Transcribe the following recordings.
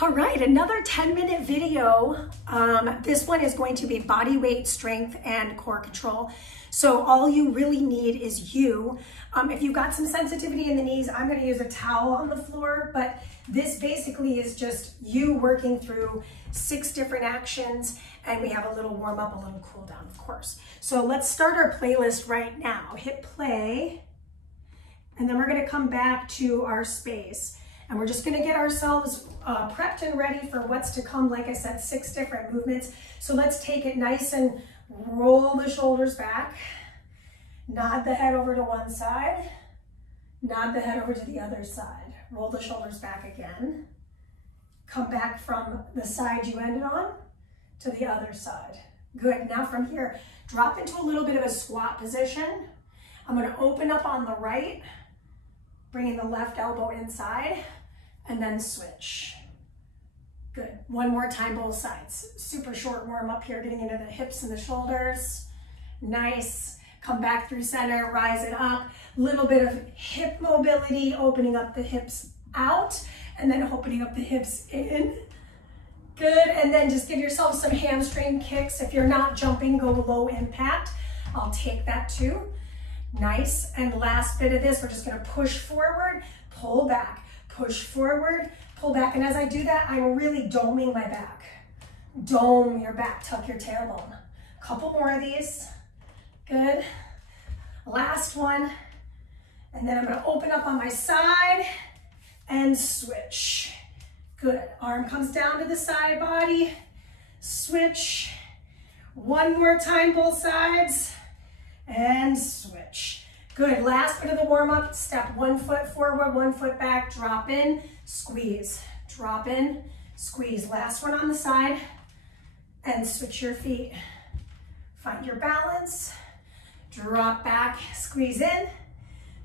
All right, another 10-minute video. This one is going to be body weight, strength, and core control. So all you really need is you. If you've got some sensitivity in the knees, I'm gonna use a towel on the floor, but this basically is just you working through 6 different actions, and we have a little warm up, a little cool down, of course. So let's start our playlist right now. Hit play, and then we're gonna come back to our space. And we're just gonna get ourselves prepped and ready for what's to come. Like I said, 6 different movements. So let's take it nice and roll the shoulders back. Nod the head over to one side. Nod the head over to the other side. Roll the shoulders back again. Come back from the side you ended on to the other side. Good, now from here, drop into a little bit of a squat position. I'm gonna open up on the right, bringing the left elbow inside, and then switch. Good, one more time, both sides. Super short warm up here, getting into the hips and the shoulders. Nice, come back through center, rise it up. Little bit of hip mobility, opening up the hips out, and then opening up the hips in. Good, and then just give yourself some hamstring kicks. If you're not jumping, go low impact. I'll take that too. Nice, and last bit of this, we're just gonna push forward, pull back, push forward, pull back. And as I do that, I'm really doming my back. Dome your back, tuck your tailbone. Couple more of these, good. Last one, and then I'm gonna open up on my side and switch. Good, arm comes down to the side body, switch. One more time, both sides. And switch. Good, last bit of the warm up, step 1 foot forward, 1 foot back, drop in, squeeze, drop in, squeeze. Last one on the side, and switch your feet. Find your balance, drop back, squeeze in,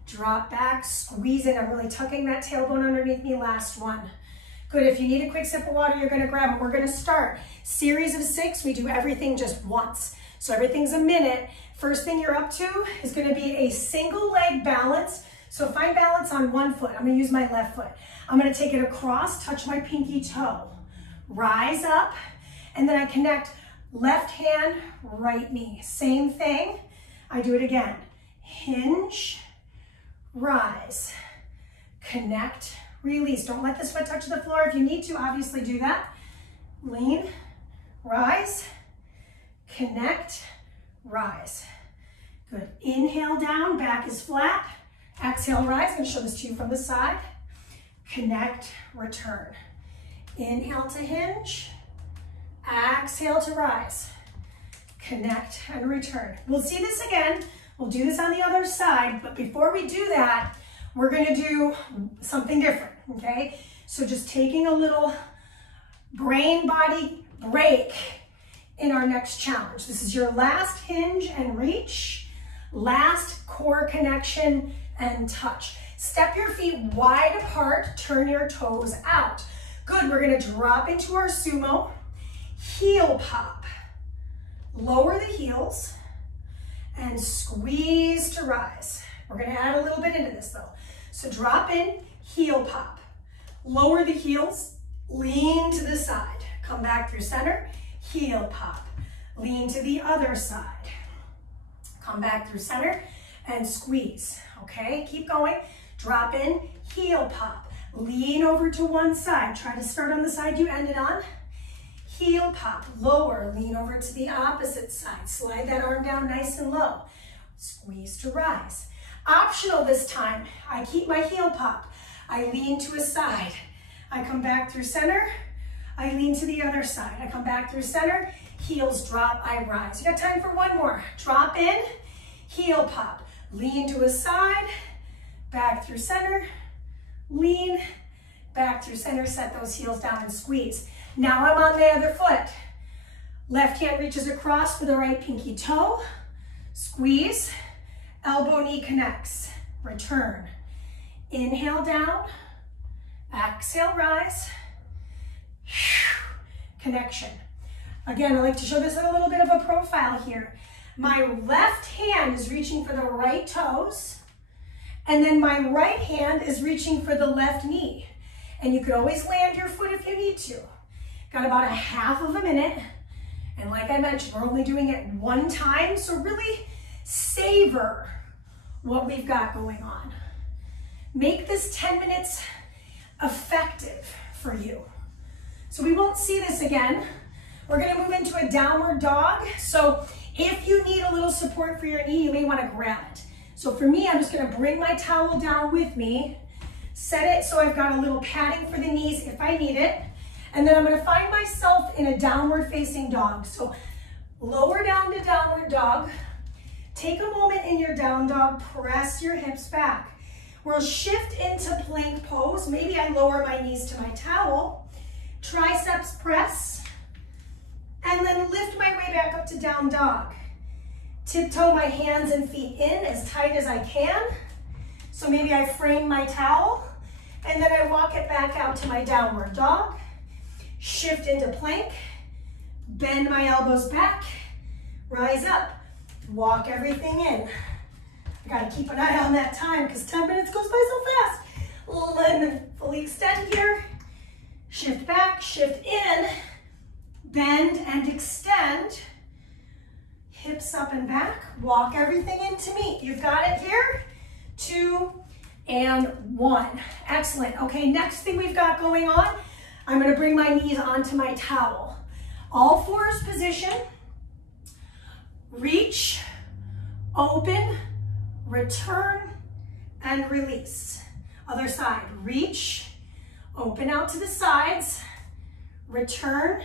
drop back, squeeze in. I'm really tucking that tailbone underneath me, last one. Good, if you need a quick sip of water, you're gonna grab it. We're gonna start series of 6, we do everything just once. So everything's a minute. First thing you're up to is gonna be a single leg balance. So find balance on one foot. I'm gonna use my left foot. I'm gonna take it across, touch my pinky toe. Rise up, and then I connect left hand, right knee. Same thing, I do it again. Hinge, rise, connect, release. Don't let this foot touch the floor. If you need to, obviously do that. Lean, rise, connect, rise. Good, inhale down, back is flat. Exhale, rise, I'm gonna show this to you from the side. Connect, return. Inhale to hinge, exhale to rise. Connect and return. We'll see this again. We'll do this on the other side, but before we do that, we're gonna do something different, okay? So just taking a little brain-body break in our next challenge. This is your last hinge and reach, last core connection and touch. Step your feet wide apart, turn your toes out. Good, we're gonna drop into our sumo, heel pop. Lower the heels and squeeze to rise. We're gonna add a little bit into this though. So drop in, heel pop. Lower the heels, lean to the side. Come back through center, heel pop. Lean to the other side. Come back through center and squeeze, okay? Keep going. Drop in, heel pop. Lean over to one side. Try to start on the side you ended on. Heel pop, lower, lean over to the opposite side. Slide that arm down nice and low. Squeeze to rise. Optional this time, I keep my heel pop. I lean to a side. I come back through center. I lean to the other side. I come back through center, heels drop, I rise. You got time for one more. Drop in, heel pop. Lean to a side, back through center, lean, back through center, set those heels down and squeeze. Now I'm on the other foot. Left hand reaches across for the right pinky toe, squeeze, elbow knee connects, return. Inhale down, exhale, rise, connection. Again, I like to show this in a little bit of a profile here. My left hand is reaching for the right toes, and then my right hand is reaching for the left knee. And you can always land your foot if you need to. Got about a half of a minute. And like I mentioned, we're only doing it one time, so really savor what we've got going on. Make this 10 minutes effective for you. So we won't see this again. We're gonna move into a downward dog. So if you need a little support for your knee, you may wanna grab it. So for me, I'm just gonna bring my towel down with me, set it so I've got a little padding for the knees if I need it, and then I'm gonna find myself in a downward facing dog. So lower down to downward dog. Take a moment in your down dog, press your hips back. We'll shift into plank pose. Maybe I lower my knees to my towel, triceps press, and then lift my way back up to down dog. Tiptoe my hands and feet in as tight as I can. So maybe I frame my towel, and then I walk it back out to my downward dog. Shift into plank, bend my elbows back, rise up, walk everything in. I gotta keep an eye on that time because 10 minutes goes by so fast. Let me fully extend here. Shift back, shift in, bend and extend. Hips up and back, walk everything in to meet. You've got it here. 2 and 1. Excellent. Okay, next thing we've got going on, I'm gonna bring my knees onto my towel. All fours position. Reach, open, return, and release. Other side, reach, open out to the sides, return,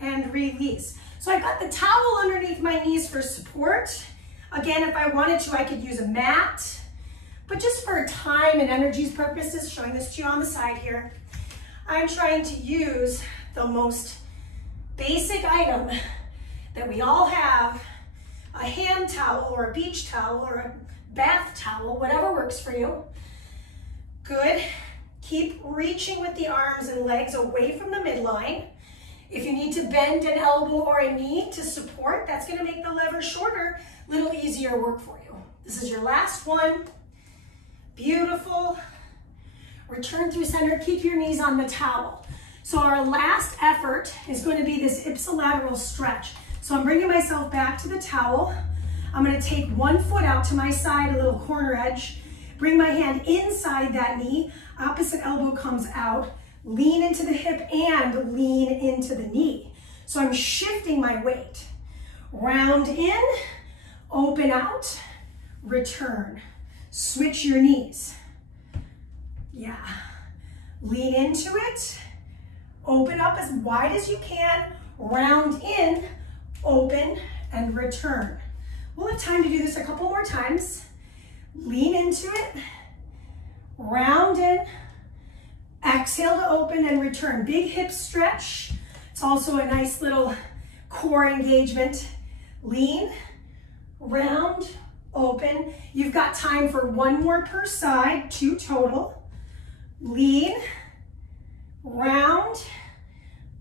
and release. So I got the towel underneath my knees for support. Again, if I wanted to, I could use a mat, but just for time and energies purposes, showing this to you on the side here, I'm trying to use the most basic item that we all have, a hand towel or a beach towel or a bath towel, whatever works for you. Good. Keep reaching with the arms and legs away from the midline. If you need to bend an elbow or a knee to support, that's going to make the lever shorter, a little easier work for you. This is your last one. Beautiful. Return through center, keep your knees on the towel. So our last effort is going to be this ipsilateral stretch. So I'm bringing myself back to the towel. I'm going to take one foot out to my side, a little corner edge, bring my hand inside that knee, opposite elbow comes out, lean into the hip and lean into the knee. So I'm shifting my weight. Round in, open out, return. Switch your knees. Yeah. Lean into it, open up as wide as you can, round in, open, and return. We'll have time to do this a couple more times. Lean into it, round in, exhale to open and return. Big hip stretch. It's also a nice little core engagement. Lean, round, open. You've got time for one more per side, 2 total. Lean, round,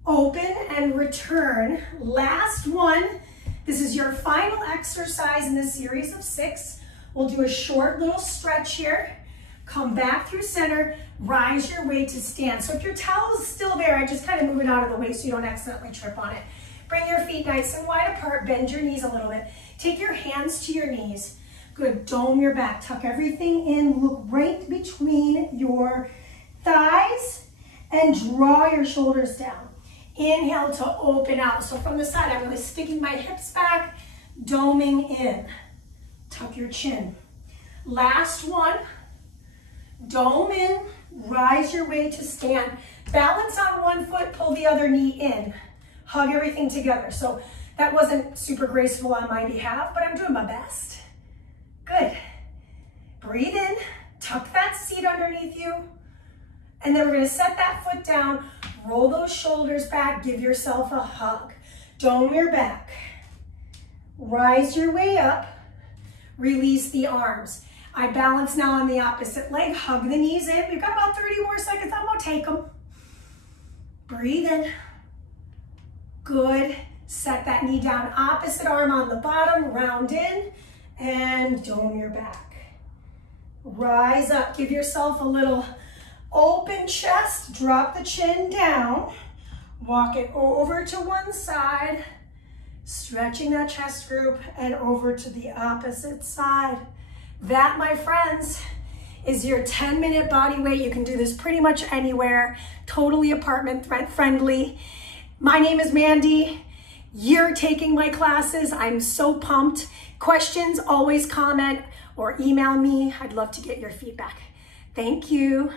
open, and return. Last one. This is your final exercise in this series of 6. We'll do a short little stretch here. Come back through center, rise your way to stand. So if your towel is still there, I just kind of move it out of the way so you don't accidentally trip on it. Bring your feet nice and wide apart, bend your knees a little bit. Take your hands to your knees. Good, dome your back, tuck everything in, look right between your thighs and draw your shoulders down. Inhale to open out. So from the side, I'm really sticking my hips back, doming in. Tuck your chin. Last one. Dome in, rise your way to stand. Balance on one foot, pull the other knee in. Hug everything together. So that wasn't super graceful on my behalf, but I'm doing my best. Good. Breathe in, tuck that seat underneath you, and then we're gonna set that foot down, roll those shoulders back, give yourself a hug. Dome your back. Rise your way up, release the arms. I balance now on the opposite leg, hug the knees in. We've got about 30 more seconds, I'm gonna take them. Breathe in. Good. Set that knee down, opposite arm on the bottom, round in, and dome your back. Rise up, give yourself a little open chest, drop the chin down, walk it over to one side, stretching that chest group, and over to the opposite side. That, my friends, is your 10-minute body weight. You can do this pretty much anywhere, totally apartment friendly. My name is Mandy. You're taking my classes. I'm so pumped. Questions, always comment or email me. I'd love to get your feedback. Thank you.